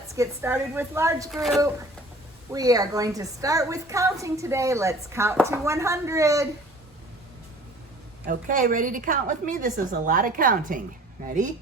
let's get started with large group. We are going to start with counting today. Let's count to 100. Okay, ready to count with me? This is a lot of counting. Ready?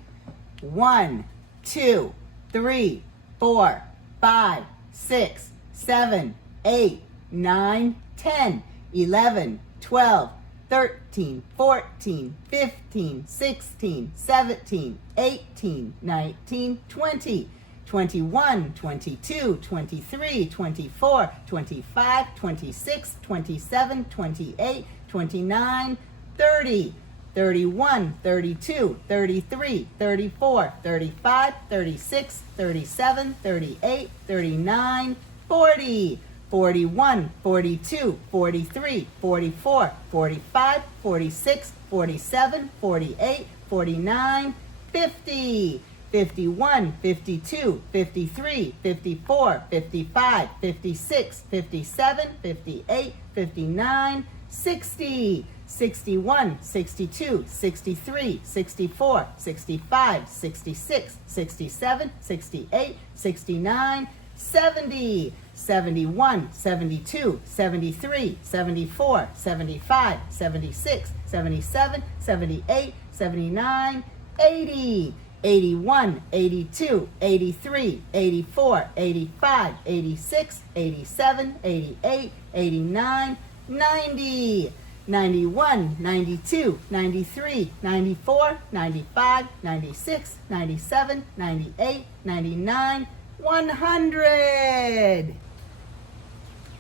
1, 2, 3, 4, 5, 6, 7, 8, 9, 10, 11, 12, 13, 14, 15, 16, 17, 18, 19, 20, 21, 22, 23, 24, 25, 26, 27, 28, 29, 30, 31, 32, 33, 34, 35, 36, 37, 38, 39, 40, 41, 42, 43, 44, 45, 46, 47, 48, 49, 50, 51, 52, 53, 54, 55, 56, 57, 58, 59, 60, 61, 62, 63, 64, 65, 66, 67, 68, 69, 70, 71, 72, 73, 74, 75, 76, 77, 78, 79, 80, 81, 82, 83, 84, 85, 86, 87, 88, 89, 90, 91, 92, 93, 94, 95, 96, 97, 98, 99, 100.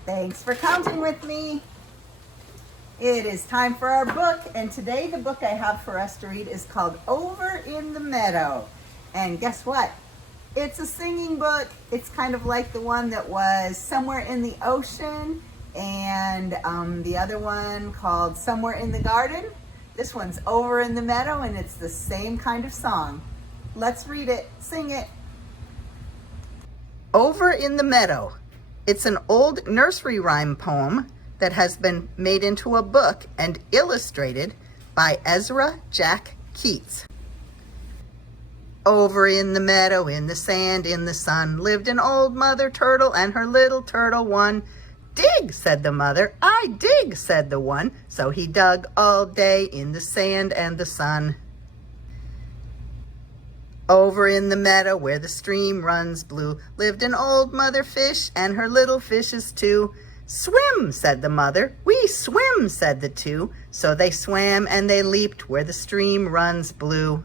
Thanks for counting with me. It is time for our book, and today the book I have for us to read is called Over in the Meadow. And guess what? It's a singing book. It's kind of like the one that was Somewhere in the Ocean and the other one called Somewhere in the Garden. This one's Over in the Meadow, and it's the same kind of song. Let's read it, sing it. Over in the Meadow. It's an old nursery rhyme poem that has been made into a book and illustrated by Ezra Jack Keats. Over in the meadow, in the sand, in the sun, lived an old mother turtle and her little turtle one. Dig, said the mother. I dig, said the one. So he dug all day in the sand and the sun. Over in the meadow where the stream runs blue, lived an old mother fish and her little fishes too. Swim, said the mother. We swim, said the two. So they swam and they leaped where the stream runs blue.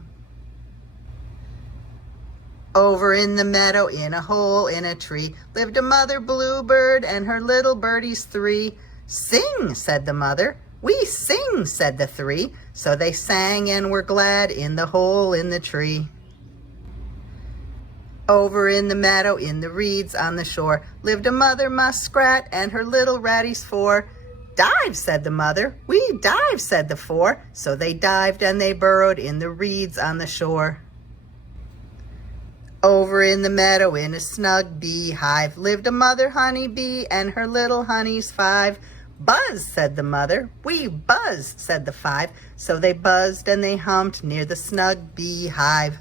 Over in the meadow, in a hole in a tree, lived a mother bluebird and her little birdies three. Sing, said the mother. We sing, said the three. So they sang and were glad in the hole in the tree. Over in the meadow, in the reeds on the shore, lived a mother muskrat and her little ratties four. Dive, said the mother. We dive, said the four. So they dived and they burrowed in the reeds on the shore. Over in the meadow, in a snug beehive, lived a mother honeybee and her little honeys five. Buzz, said the mother. We buzz, said the five. So they buzzed and they humped near the snug beehive.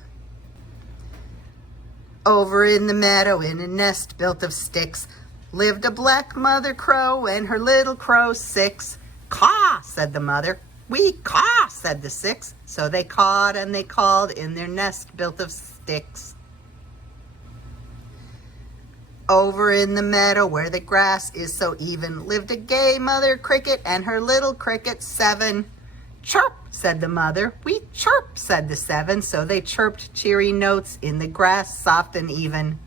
Over in the meadow, in a nest built of sticks, lived a black mother crow and her little crows six. Caw, said the mother. We caw, said the six. So they cawed and they called in their nest built of sticks. Over in the meadow where the grass is so even, lived a gay mother cricket and her little cricket seven. Chirp, said the mother. We chirp, said the seven. So they chirped cheery notes in the grass soft and even.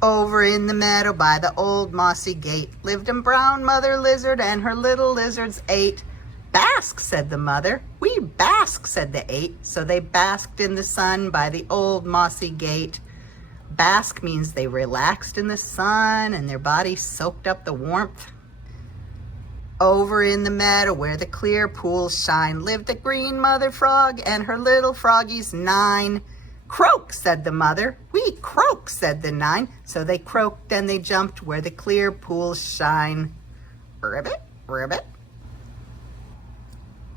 Over in the meadow by the old mossy gate, lived a brown mother lizard and her little lizards eight. Bask, said the mother. We bask, said the eight. So they basked in the sun by the old mossy gate. Bask means they relaxed in the sun and their bodies soaked up the warmth. Over in the meadow where the clear pools shine, lived a green mother frog and her little froggies nine. Croak, said the mother. We croak, said the nine. So they croaked and they jumped where the clear pools shine. Ribbit, ribbit.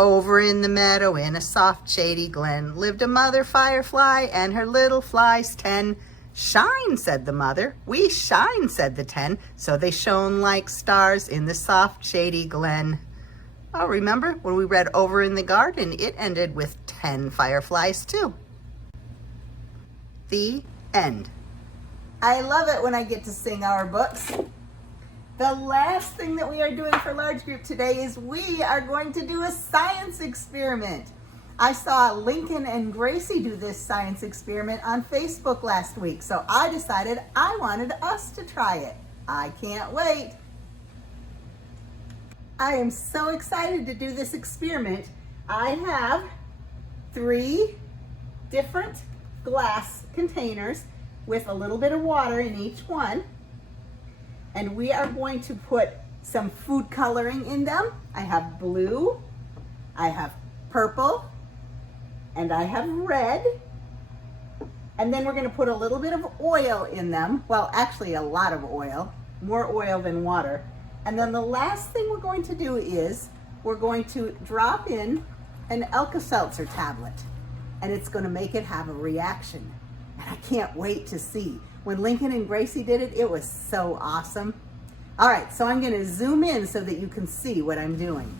Over in the meadow in a soft shady glen lived a mother firefly and her little flies 10. Shine, said the mother. We shine, said the 10. So they shone like stars in the soft shady glen. Oh, remember when we read Over in the Garden, it ended with 10 fireflies too. The end. I love it when I get to sing our books. The last thing that we are doing for large group today is we are going to do a science experiment. I saw Lincoln and Gracie do this science experiment on Facebook last week, so I decided I wanted us to try it. I can't wait. I am so excited to do this experiment. I have 3 different glass containers with a little bit of water in each one. And we are going to put some food coloring in them. I have blue, I have purple, and I have red. And then we're going to put a little bit of oil in them. Well, actually a lot of oil, more oil than water. And then the last thing we're going to do is we're going to drop in an Alka-Seltzer tablet. And it's going to make it have a reaction. And I can't wait to see. When Lincoln and Gracie did it, it was so awesome. All right, so I'm going to zoom in so that you can see what I'm doing.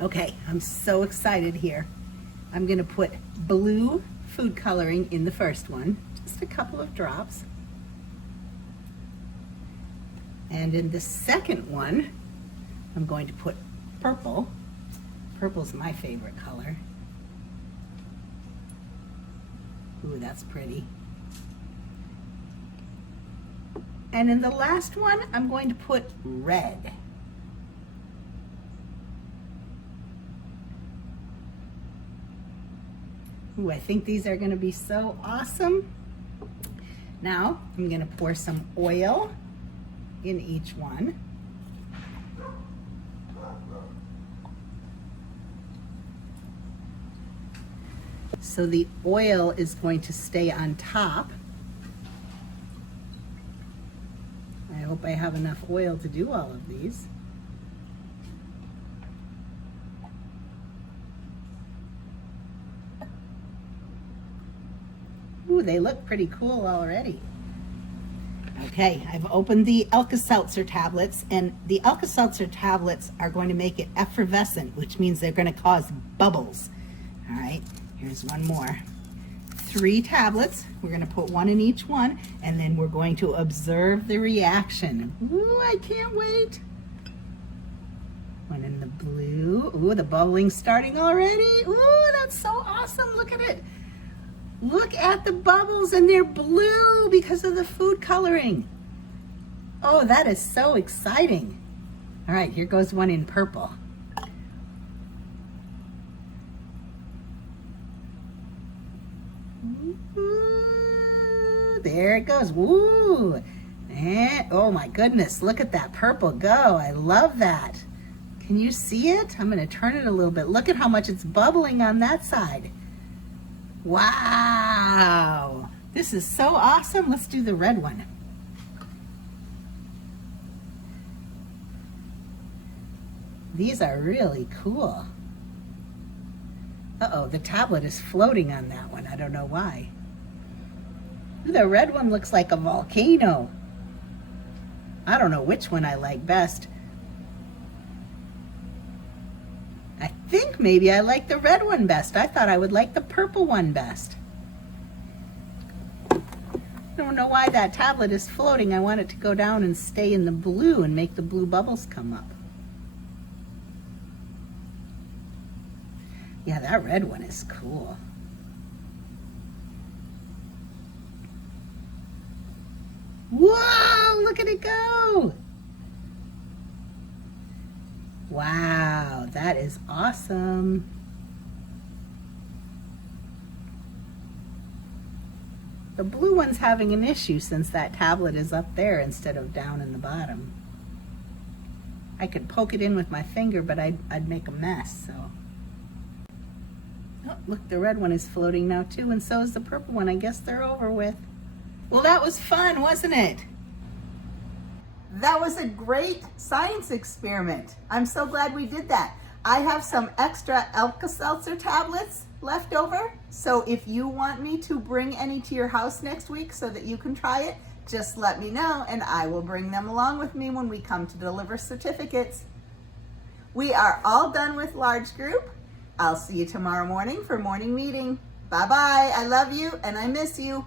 Okay, I'm so excited here. I'm going to put blue food coloring in the first one, just a couple of drops. And in the second one, I'm going to put purple. Purple's my favorite color. Ooh, that's pretty. And in the last one, I'm going to put red. Ooh, I think these are going to be so awesome. Now, I'm going to pour some oil in each one. So the oil is going to stay on top. I hope I have enough oil to do all of these. Ooh, they look pretty cool already. Okay, I've opened the Alka-Seltzer tablets, and the Alka-Seltzer tablets are going to make it effervescent, which means they're going to cause bubbles. All right. Here's one more. 3 tablets. We're going to put one in each one, and then we're going to observe the reaction. Ooh, I can't wait. One in the blue. Ooh, the bubbling's starting already. Ooh, that's so awesome. Look at it. Look at the bubbles, and they're blue because of the food coloring. Oh, that is so exciting. All right, here goes one in purple. Ooh, there it goes. Woo! And oh my goodness, look at that purple go. I love that. Can you see it? I'm going to turn it a little bit. Look at how much it's bubbling on that side. Wow! This is so awesome. Let's do the red one. These are really cool. Uh-oh, the tablet is floating on that one. I don't know why. The red one looks like a volcano. I don't know which one I like best. I think maybe I like the red one best. I thought I would like the purple one best. I don't know why that tablet is floating. I want it to go down and stay in the blue and make the blue bubbles come up. Yeah, that red one is cool. Whoa, look at it go. Wow, that is awesome. The blue one's having an issue since that tablet is up there instead of down in the bottom. I could poke it in with my finger, but I'd make a mess, so. Oh, look, the red one is floating now too, and so is the purple one. I guess they're over with. Well, that was fun, wasn't it? That was a great science experiment. I'm so glad we did that. I have some extra Alka-Seltzer tablets left over, so if you want me to bring any to your house next week so that you can try it, just let me know and I will bring them along with me when we come to deliver certificates. We are all done with large group. I'll see you tomorrow morning for morning meeting. Bye-bye. I love you and I miss you.